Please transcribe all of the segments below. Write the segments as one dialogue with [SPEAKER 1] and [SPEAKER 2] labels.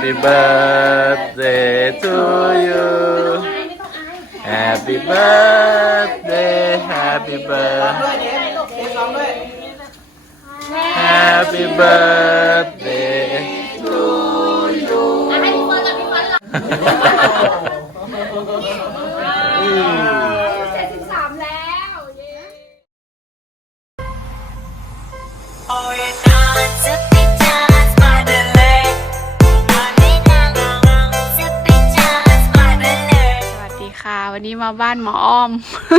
[SPEAKER 1] Happy birthday to you Happy birthday Happy birthday Happy birthday to you
[SPEAKER 2] 73แล้วเย้วันนี้มาบ้านหมออ้อม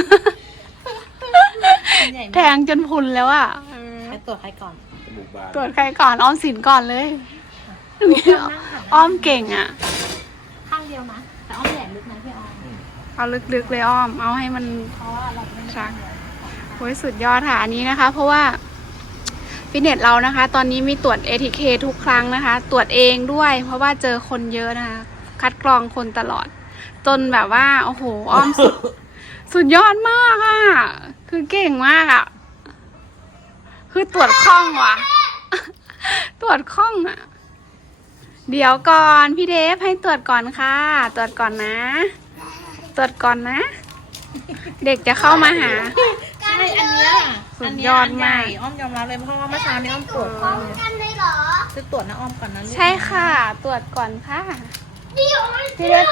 [SPEAKER 2] แทงจนพุนแล้วอ่ะ
[SPEAKER 3] ตรวจใครก่อน
[SPEAKER 2] ตรวจใครก่อนอ้อมสินก่อนเลยอ้อมเก่งอ่ะ
[SPEAKER 3] ข้างเดียวนะแต่อ้อมแหลมลึกนะพี่อ้อม
[SPEAKER 2] เอาลึกๆเลยอ้อมเอาให้มันชักโอ้ยสุดยอดค่ะอันนี้นะคะเพราะว่าฟิตเนสเรานะคะตอนนี้มีตรวจ ATK ทุกครั้งนะคะตรวจเองด้วยเพราะว่าเจอคนเยอะนะคะคัดกรองคนตลอดจนแบบว่าโอ้โหอ้อมสุดยอดมากอ่ะคือเก่งมากอ่ะคือตรวจคล่องว่ะตรวจคล่องอ่ะเดี๋ยวก่อนพี่เดฟให้ตรวจก่อนค่ะตรวจก่อนนะตรวจก่อนนะเด็กจะเข้ามาหา
[SPEAKER 3] ใช่อันเนี้ย
[SPEAKER 2] สุดยอดมาก
[SPEAKER 3] อ้อมยอมรับเลยเพราะว่าเมื่อเช้านี้อ้อมตรวจพร้อมกันเลยเหรอจะตรวจนะอ้อมก่อนนะ
[SPEAKER 2] ใช่ค่ะตรวจก่อนค่ะพี่เดฟ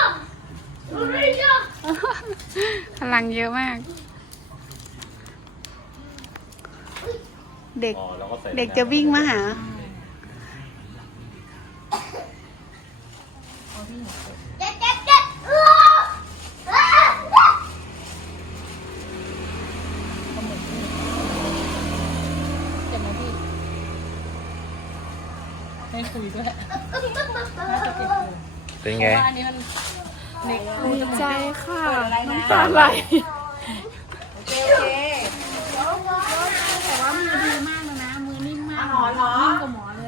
[SPEAKER 2] พลังเยอะมากเด็กจะวิ่งมาหา
[SPEAKER 3] ไม่คุยด้วย
[SPEAKER 1] เป็นไง
[SPEAKER 2] ดีใจค่ะน้ำตาไหลแต่ว่ามือดีมากเลยนะมือนิ่มมากนิ่มกว่าหมอเลย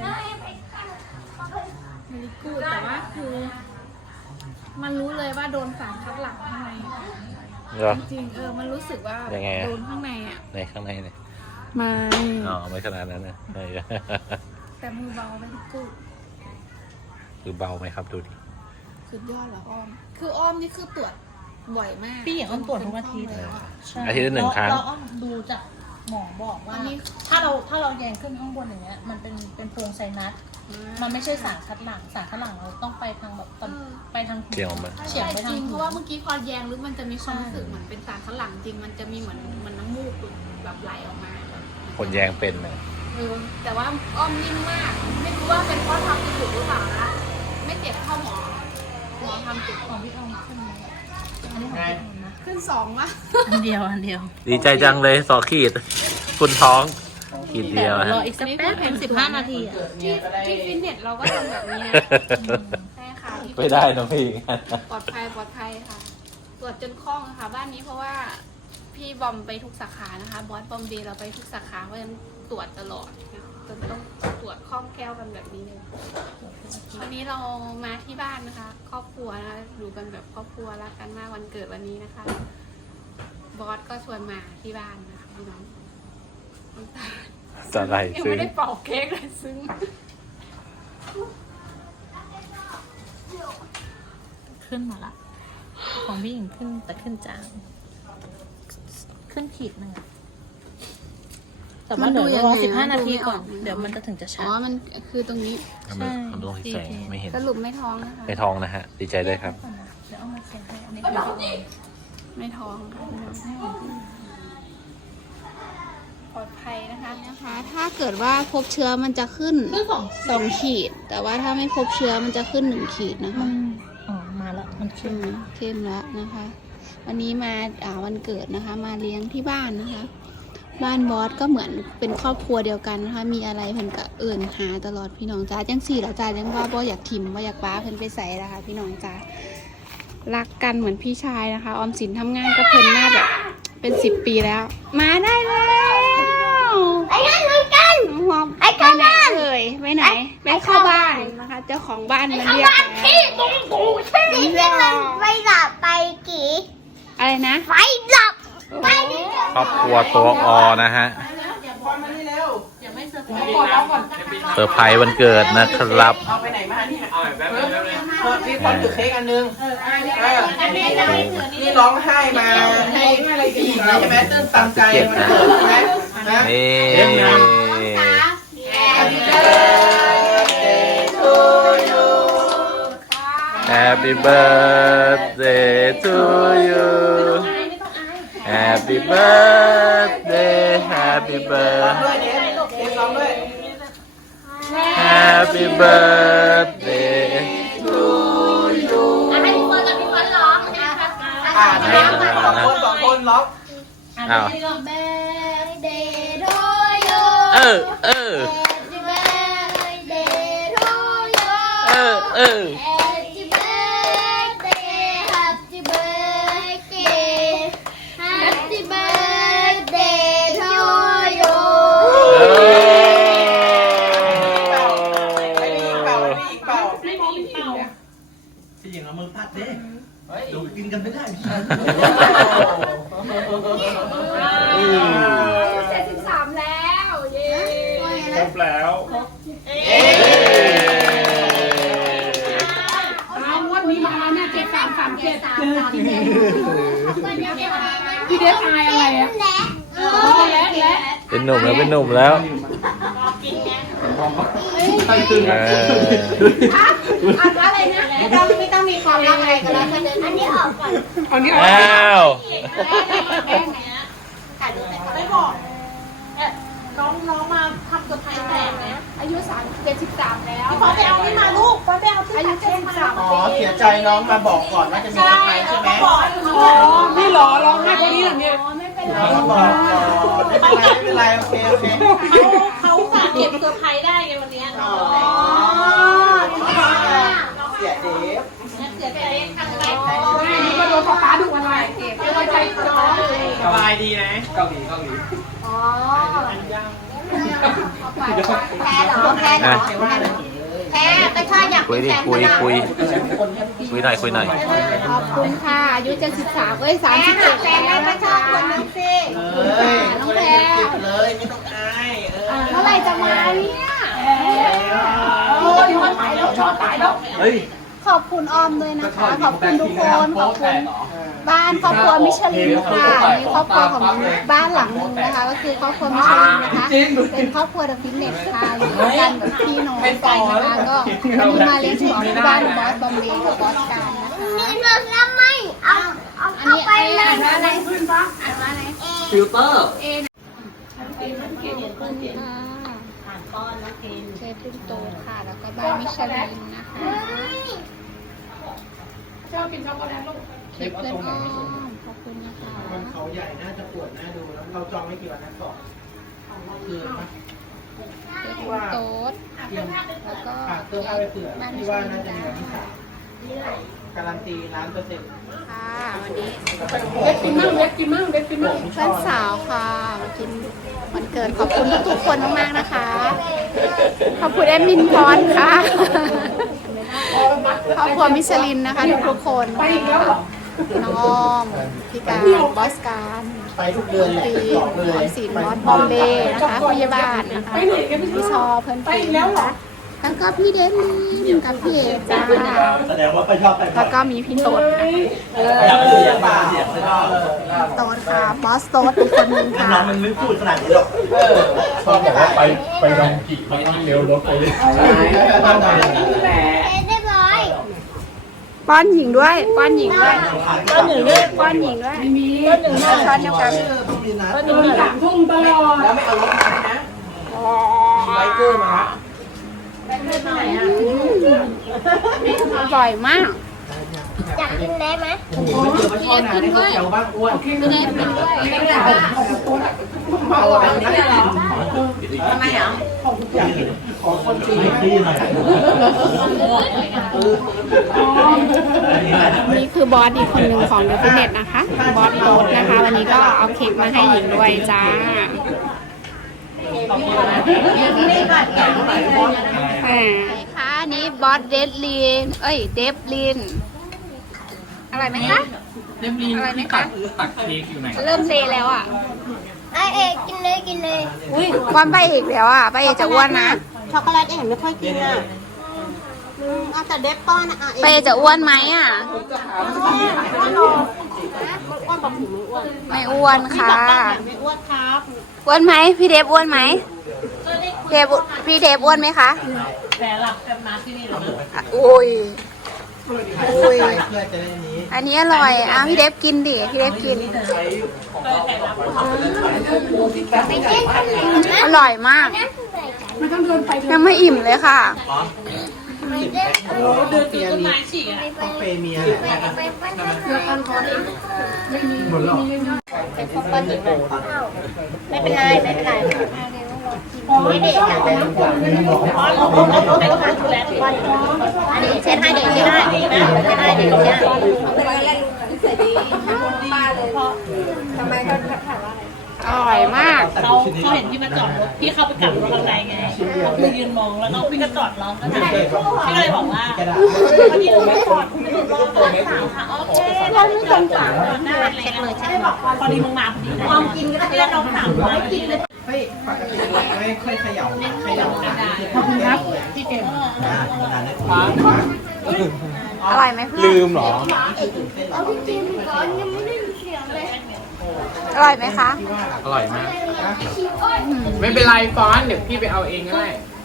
[SPEAKER 2] มิลิกูแต่ว่าคือมันรู้เลยว่าโดนสารคัดหลั่งข้างในจริงมันรู้สึกว่าโดนข้างในอ่ะ
[SPEAKER 1] ในข้างในเนี่ย
[SPEAKER 2] ไม่
[SPEAKER 1] ไม่ขนาดนั้นนะ
[SPEAKER 2] แต่มือเบามิลิกู
[SPEAKER 1] คือเบาไหมครับดูดิ
[SPEAKER 2] สุดยอดเหรออ้อมคืออ้อมนี่คือตรวจบ่อยมาก
[SPEAKER 3] พี่อย่างอ้อมตรวจทุกอาทิตย์
[SPEAKER 1] อาทิตย์ละ1 ครั้ง
[SPEAKER 3] เราอ้อมดูจากหมอบอกว่าถ้าเราแยงขึ้นข้างบนอย่างเงี้ยมันเป็นโพรงไซนัสมันไม่ใช่สารคัดหลั่งเราต้องไปทางแบบไปทาง
[SPEAKER 1] เฉียงไป
[SPEAKER 2] ทางเพราะว่าเมื่อกี้พอแยงลึกมันจะมีความรู้สึกเหมือนเป็นสารคัดหลั่งจริงมันจะมีเหมือนน้ำมูกแบบไหลออกมา
[SPEAKER 1] คนแยงเป็นเลย
[SPEAKER 2] แต่ว่าอ้อมนิ่มมากไม่รู้ว่าเป็นเพราะทำถูกหรือเปล่านะไม่เจ็บเท่าหมอทำถูกของพี่อ้อมขึ้นอันนี้ของพี่อ้อมนะขึ้น2ว่ะ
[SPEAKER 3] อันเดียว
[SPEAKER 1] ดีใจจังเลย2 ขีดคุณท้องขีดเดียว
[SPEAKER 3] รออีกสักแป๊บเป็น15 นาที
[SPEAKER 2] ที่ฟิตเนสเราก็ทำแบบนี้ใช่ค่ะ
[SPEAKER 1] ไม่ได้นะพี่
[SPEAKER 2] ปลอดภัยค่ะตรวจจนคล่องค่ะบ้านนี้เพราะว่าพี่บอมไปทุกสาขานะคะบอสบอมเดย์เราไปทุกสาขาเพราะฉะนั้นตรวจตลอดจนต้องตรวจคล่องแคล่วกันแบบนี้เลยวันนี้เรามาที่บ้านนะคะครอบครัวนะอยู่กันแบบครอบครัวรักกันมากวันเกิดวันนี้นะคะบอสก็ชวนมาที่บ้านนะคะพี่น้อง
[SPEAKER 1] จะไร
[SPEAKER 2] ยังไม่ได้เป่าเค้กเลยซึ้ง
[SPEAKER 3] ขึ้นมาละของพี่หญิงขึ้นแต่ขึ้นจางขึ้นขีดหนึ่งแต่ว่าเดี๋ยวรอ15 นาทีก่อนเดี๋ยวมันจะถึงจะชัด
[SPEAKER 2] มันคือตรงนี้
[SPEAKER 1] ใช่ดูที่แสงไม่เห็น
[SPEAKER 2] สรุปไม่ท้องนะคะ
[SPEAKER 1] ไม่ท้องนะฮะดีใจด้วยครับ
[SPEAKER 3] เดี๋ยวเอามาเขียนให้อันนี้
[SPEAKER 2] ไม่ท้องปลอดภัยนะคะถ้าเกิดว่าพบเชื้อมันจะขึ้น2 ขีดแต่ว่าถ้าไม่พบเชื้อมันจะขึ้น1 ขีดนะคะ
[SPEAKER 3] มาแล้วมัน
[SPEAKER 2] เข้มแล้วนะคะวันนี้มาวันเกิดนะคะมาเลี้ยงที่บ้านนะคะบ้านบอสก็เหมือนเป็นครอบครัวเดียวกันนะคะมีอะไรเพิ่นก็เอิ่นหาตลอดพี่น้องจ้าจังสี่เราจ้ายังว่าบ่อยากถิ่มบ่อยากป้าเพิ่นไปใส่นะคะพี่น้องจ้ารักกันเหมือนพี่ชายนะคะออมสินทำงานกับเพิ่นมาแบบเป็น10 ปีแล้วมาได้แล้วไอ้กันไอ้กันเลยไปไหนไปเข้าบ้านนะคะเจ้าของบ้านมันเรียก
[SPEAKER 4] ที่บุ้งบูที่มันไฟดับไปกี่
[SPEAKER 2] อะไรนะ
[SPEAKER 4] ไฟดับ
[SPEAKER 1] ครอบครัวตัวอนะฮะ
[SPEAKER 3] ยังไม่
[SPEAKER 1] เซอร์ไพรส์วันเกิดนะครับ
[SPEAKER 5] เอาไปไหนมาเนี่ยมีคนถือเค้กอันนึงนี่ร้องไห้มาให้พี่ใช่ไหมตื้นตันใจมันเกิดใช่ไหมนะ
[SPEAKER 1] นี่
[SPEAKER 5] Happy birthday to you
[SPEAKER 1] Happy birthday Happy
[SPEAKER 5] ร้อง
[SPEAKER 1] birthday
[SPEAKER 5] ด้วยเนี่ยเค้กร้องด้วย
[SPEAKER 1] Happy birthday to you
[SPEAKER 4] ให้พี่เฟิร์นกับพี่เฟิร์นร้องนะคะ
[SPEAKER 5] สองคนร้อง
[SPEAKER 1] อ้าว
[SPEAKER 4] Birthday to you
[SPEAKER 1] เออ
[SPEAKER 4] Happy birthday to you
[SPEAKER 1] เออ
[SPEAKER 4] Happy birthday Happy birthday Happy birthday to you
[SPEAKER 5] ไม่มีอีกเปล่า
[SPEAKER 6] พี่หญิงเอามือพัดดิดูกินกันไม่ได้พี่
[SPEAKER 2] 73แล้วเย้
[SPEAKER 6] ครบแล้ว
[SPEAKER 2] เอางวดนี้มาแล้วเนี่ย7337พี่เดฟอายอะไรอ่ะและ
[SPEAKER 1] เป็นหนุ่มแล้วเป็นหนุ่มแล้วเออ
[SPEAKER 2] อะไรนะไม่ต้องมีความรักอะไรกันแล้วอันนี้ออกก่อนอันนี้ออก
[SPEAKER 1] อ้าว
[SPEAKER 3] ไม่บอกน้องมาทำกับไทยแตกนะ
[SPEAKER 2] อายุ73แล้ว
[SPEAKER 3] ขอไปเอานี่มาลูกขอไปเอาที่
[SPEAKER 2] อายุ
[SPEAKER 3] เค้กมา
[SPEAKER 5] อ๋อเสียใจน้องมาบอกก่อนว่าจะมีเซอร์ไพรส์ใช่ไหม
[SPEAKER 2] อ๋อนี่หรอร้องไห้คนนี้เหรอเนี่ยไม่เป็นไร
[SPEAKER 5] น้องบอกก่อนไม่เป็นไรโอเค
[SPEAKER 3] เขาฝากเก็บเซอร์ไพรส์ได้ไงวันนี้
[SPEAKER 5] อ๋อเสียเดฟ
[SPEAKER 3] เสียใจทางไร
[SPEAKER 2] นี่ก็โดนฟ้าดุอะไรไม่ไว้ใจน้อง
[SPEAKER 5] สบายดีนะเกาหลี
[SPEAKER 2] อ๋อ
[SPEAKER 4] แพ้เหรอแพ้เหรอแพ้ก็ชอบอยาก
[SPEAKER 1] คุยดิคุยหน่อยคุยหน่อย
[SPEAKER 2] ขอบคุณค่ะอายุ73เอ้ย
[SPEAKER 4] แพ้หาแฟนแล้วก็ชอบคนนึงสิ
[SPEAKER 5] น้องแพรเลยไม่ต้องอาย
[SPEAKER 2] เมื่อไหร่จะมาเนี่ยโอ้ยมันตายแล้วชอตายแล้ว
[SPEAKER 6] เฮ้ย
[SPEAKER 2] ขอบคุณออมด้วยนะคะ ขอบคุณทุกคนขอบคุณบ้านครอบครัวมิชลินค่ะมีครอบครัวของบ้านหลังหนึ่งนะคะ ก็คือครอบครัวมิชลินนะคะ เป็นครอบครัวเดอะฟิตเนสค่ะอยู่ด้วยกันแบบพี่น้องกันนะคะก็วันนี้มาเลี้ยงฉลองที่บ้านบอสบอมเบย์กับบอสการนะคะ
[SPEAKER 4] มีเงินแล้วไหมเอา
[SPEAKER 2] อันนี้
[SPEAKER 4] ไปเลย
[SPEAKER 2] อ่านว่าอะไรขึ้นปะอ่านว่าอะไร
[SPEAKER 6] ฟิลเตอร์
[SPEAKER 2] เอ็นเชฟขึ้นโตค่ะ แล้วก็บ้านมิชลินนะคะชอบกินช็อกโกแลตลูกคลิปเพื่อนอ้อมขอบคุณนะคะ
[SPEAKER 5] มันเขาใหญ่น่าจะปวดน่าดูแล้วเราจองไม่กี่วันนะก่อนคือ
[SPEAKER 2] เชฟขึ้นโต๊ดแล้วก็
[SPEAKER 5] ฝากเสื้อผ้าไปเผื่อที่ว่าน่าจะมีวันที่3การันตี1,000,000%
[SPEAKER 2] ค่ะวันนี้เล็กกินมั่งเล็กกินมั่งเล็กกินมั่งเพื่อนสาวค่ะมากินวันเกิดขอบคุณทุกๆคนมากๆนะคะ ขอบคุณแอดมินพรค่ะครอบครัวมิชลินนะคะทุกๆคนน้องอ้อมพี่การบอสการ
[SPEAKER 5] ไปทุกเดือนแหละ
[SPEAKER 2] ตี
[SPEAKER 5] บอกเล
[SPEAKER 2] ออย มสินบอสบอมเบย์นะคะพยาบาลนะคะพี่ชอเพื่อนปีนะคะแล้วก็พี่เดนลินกับพี่เอจ้า
[SPEAKER 6] แสดงว่าไปชอบไป
[SPEAKER 2] แล้วก็มีพี่โต๊ดนะคะ
[SPEAKER 6] อยากเสียงเสียงไม่ชอบ
[SPEAKER 2] โต๊ดค่ะบอสโต๊ดอีกคนนึงค่ะ
[SPEAKER 6] น้องมันไม่พูดขนาดนี้หรอก
[SPEAKER 7] ชอบบอกว่าไปลองกี่ครั้งเร็วรถไปเลย
[SPEAKER 4] ได้ร้อย
[SPEAKER 2] ป้อนหญิงด้วยป้อนหญิงด้วยป้อนหญิงด้วยป้อนหญิงด้วยมีป้อนหญิงช้อนเดียวกัน
[SPEAKER 5] แล้วไม่เอารถมานะไบเกอร์มา
[SPEAKER 2] อร่อยมาก
[SPEAKER 4] อยากกินได้ไหม
[SPEAKER 5] พี่เล็กกินด้วยเดี๋ยวบ้างอ้วน
[SPEAKER 2] พี่เล็กกินด้วย
[SPEAKER 5] เมาอะไรนะ
[SPEAKER 3] ทำไมอ่ะ
[SPEAKER 5] ขอคนตี
[SPEAKER 6] ที่หน่อย
[SPEAKER 2] นี่คือบอสอีกคนหนึ่งของเดอะฟิตเนสนะคะบอสโต๊ดนะคะ วันนี้ก็เอาเค้กมาให้หญิงด้วยจ้าค่ะอันนี้บอสเดฟลินเดฟลินอร่อยไหมคะ
[SPEAKER 7] เดมลีนที่ตักเค้กอยู่ไหน
[SPEAKER 2] เริ่มเซแล้วอ่ะ
[SPEAKER 4] ไอ้เอกกินเลยกินเลย
[SPEAKER 3] อุ้ย
[SPEAKER 2] วันไปอีกแล้วอ่ะไปเอกจะอ้วนนะ
[SPEAKER 3] ช็อกโกแลตเองไม่ค่อยกินอ่ะเอาแต่เด็บป้อนอ่ะ
[SPEAKER 2] ไปเอกจะอ้วนไหมอ่ะ
[SPEAKER 3] อ้วนแบบผิวไม่อ้วน
[SPEAKER 2] ไม่อ้วนค่ะ
[SPEAKER 3] ไม่อ้วนครับ
[SPEAKER 2] อ้วนไหมพี่เดฟอ้วนไหมพี่เดฟอ้วนไหมคะ
[SPEAKER 3] แต่หลับกันมาที่นี่เลยนะ
[SPEAKER 2] อุ้ยอุ้ย
[SPEAKER 6] เพื่อจะได้นี้
[SPEAKER 2] อันนี้อร่อยอ่ะพี่เดฟกินดิพี่เดฟกิน อร่อยมากยังไม่อิ่มเลยค่ะ
[SPEAKER 3] เดินถือต้นไม้ฉีกอ่ะ
[SPEAKER 6] ต้องเปย์เมียแหละ
[SPEAKER 4] ไม่เป็นไรไม่เป็นไรไม่เด็กอ่ะอันนี้เช็ดให้เด็กเช็ดให้เช็ดให้เด็กเช็ด
[SPEAKER 2] อร่อยมาก
[SPEAKER 3] เขาเห็นพี่มาจอดรถพี่เข้าไปกลับรถข้างในไงเขาไปยืนมองแล้วก็พี่ก็จอดรอแล้วพี่ก็เลยบอกว่าพอดีเราไม่จอดคุณไม่ถูกรอบตอนสามค่ะโอเคเราไม่ตรงสามได้เช็ดเลยเช็ดบอกพอดีมึงมาพอดีความกินก็ได้แล้วน้องถามว่ากินเลย
[SPEAKER 6] เฮ้ยปกติเราไม่ค่อยเขย่ากัน
[SPEAKER 3] ขอบคุณครับพี่เต็ม
[SPEAKER 2] อร่อยไหมเพื่อน
[SPEAKER 7] ลืมเหรอ
[SPEAKER 2] อร่อยไหมคะ
[SPEAKER 7] อร่อยมาก ไม่เป็นไรฟอนเดี๋ยวพี่ไปเอาเองก็ได้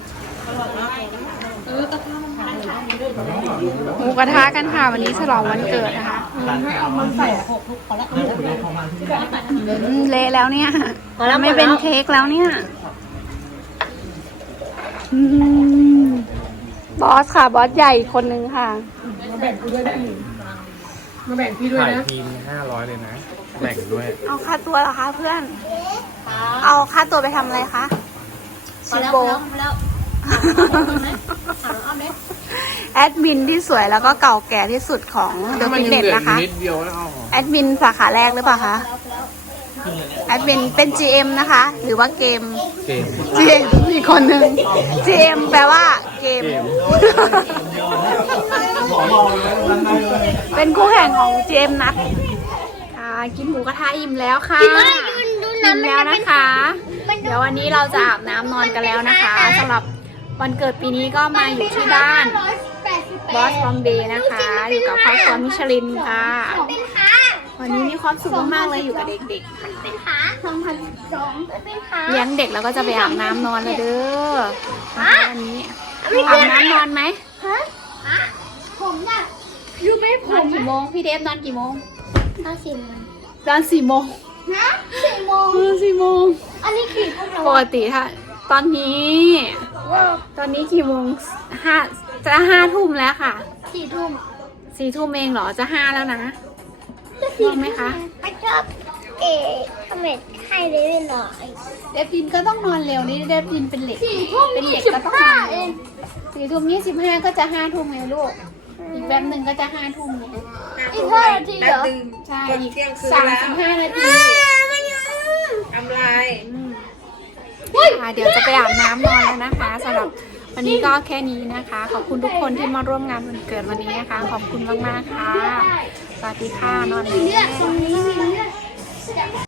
[SPEAKER 2] หมูกระทะกันค่ะวันนี้ฉลองวันเกิดนะคะเละแล้วเนี่ยไม่เป็นเค้กแล้วเนี่ยบอสค่ะบอสใหญ่คนนึงค่ะ
[SPEAKER 7] ถ่ายทีม500เลยนะ แบ่งด้วย
[SPEAKER 2] เอาค่าตัวเหรอคะเพื่อน เอาค่าตัวไปทำอะไรคะชิโบแอดมินที่สวยแล้วก็เก่าแก่ที่สุดของเดอะฟิตเนสนะคะ
[SPEAKER 7] นิดเดียวแล้วเอา
[SPEAKER 2] แอดมินสาขาแรกหรือเปล่าคะ แอดมินเป็น GM นะคะ หรือว่าเกม
[SPEAKER 7] เกม
[SPEAKER 2] GM อีกคนหนึ่ง GM แปลว่าเกม เป็นคู่แข่งของ GM นัดค่ะกินหมูกระทะอิ่มแล้วค่ะ อิ่มแล้วนะคะ เดี๋ยววันนี้เราจะอาบน้ำนอนกันแล้วนะคะสำหรับวันเกิดปีนี้ก็มาอยู่ที่บ้านบอสบอมเบย์นะคะ อยู่กับครอบครัวมิชลินค่ะ
[SPEAKER 4] เป็นขา
[SPEAKER 2] วันนี้มีความสุขมากๆเลยอยู่กับเด็ก
[SPEAKER 4] เป็นขา2012เป็นขา
[SPEAKER 2] ๆ เลี้ยงเด็กแล้วก็จะไปอาบน้ำนอนเลยเด้อวันนี้อาบน้ำนอนไหม
[SPEAKER 4] ฮะผมอยากรู้ไหมผ
[SPEAKER 2] นอน
[SPEAKER 4] ม
[SPEAKER 2] กี่โมงพี่เดฟนอนกี่โมง
[SPEAKER 4] เอาสิมัน
[SPEAKER 2] นอน4 โมง
[SPEAKER 4] นะ4 โมง
[SPEAKER 2] 4 โมง
[SPEAKER 4] อันนี้ขี่พวกเรา
[SPEAKER 2] ปกติถ้าตอนนี้กี่โมงจะ5 ทุ่มแล้วค่ะ
[SPEAKER 4] 4 ทุ่ม
[SPEAKER 2] 4 ทุ่มเองเหรอจะ5แล้วนะ
[SPEAKER 4] จะ
[SPEAKER 2] นอนไหมคะ
[SPEAKER 4] ไม่ชอบทำไมให้ได้หน่อย
[SPEAKER 2] เดฟดินก็ต้องนอนเร็วนี่เดฟดินเป็นเหล็ก
[SPEAKER 4] 4 ทุ่ม
[SPEAKER 2] เป็นเด็กก็ต้องนอน
[SPEAKER 4] เอง
[SPEAKER 2] 4 ทุ่ม 25ก็จะ5 ทุ่มไงลูกอีกแป๊บหนึ่งก็จะ5 ทุ่มไง
[SPEAKER 4] อีก5 นาทีเหรอ
[SPEAKER 2] ใช่อีก35 นาที
[SPEAKER 3] ทำไร
[SPEAKER 2] ค่ะเดี๋ยวจะไปอาบน้ำนอนแล้วนะคะสำหรับวันนี้ก็แค่นี้นะคะ ขอบคุณทุกคนที่มาร่วมงานวันเกิดวันนี้นะคะ ขอบคุณมากๆค่ะ สวัสดีค่ะนอน
[SPEAKER 4] มีเลือด
[SPEAKER 2] แล้ว
[SPEAKER 4] ตรงนี้มีเลือด